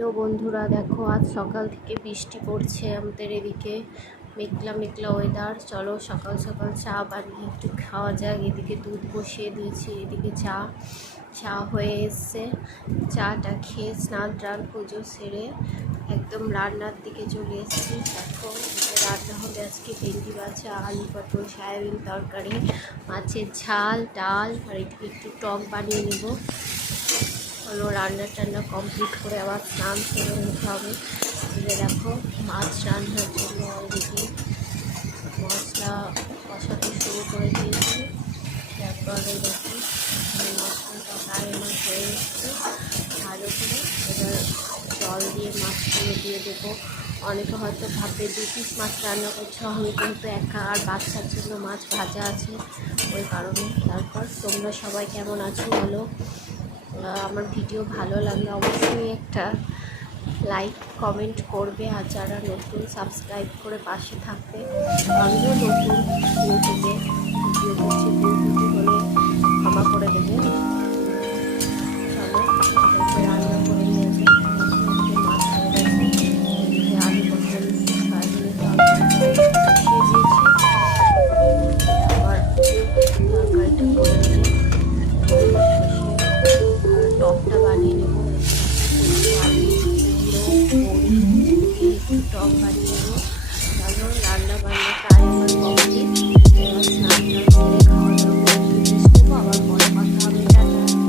Hello বন্ধুরা, দেখো আজ সকাল থেকে বৃষ্টি পড়ছে আমাদের এদিকে। মেঘলা মেঘলা ওয়েদার। চলো সকাল সকাল চা বানিয়ে একটু খাওয়া যাক। এদিকে দুধ বসিয়ে দিয়েছি, এদিকে চা চা হয়ে এসছে। চাটা খেয়ে স্নান টান পুজো সেরে একদম রান্নার দিকে চলে এসেছি। দেখো রান্না হবে আজকে ভেন্ডি ভাজা, আলু পটল সয়াবিন তরকারি, মাছের ঝাল, ডাল, আর এদিকে একটু টক বানিয়ে নেব। হলো রান্না টান্না কমপ্লিট করে আবার স্নান করে নিতে হবে। এদিকে দেখো মাছ রান্নার জন্য অলরেডি মশলা কষাতে শুরু করে দিয়েছি। তারপরে দেখো মশলাটা গায়ে মাছ হয়ে এসছে ভালো করে। এবার জল দিয়ে মাছগুলো দিয়ে দেবো। অনেকে হয়তো ভাববে 2 পিস মাছ রান্না করছো, আমি কিন্তু একা আর বাচ্চার জন্য মাছ ভাজা আছে ওই কারণে। তারপর তোমরা সবাই কেমন আছো বলো। আমার ভিডিও ভালো লাগলে অবশ্যই একটা লাইক কমেন্ট করবে, আর যারা নতুন সাবস্ক্রাইব করে পাশে থাকবে। আমিও নতুন ইউটিউবে ভিডিও করছি, ইউটিউবে হলে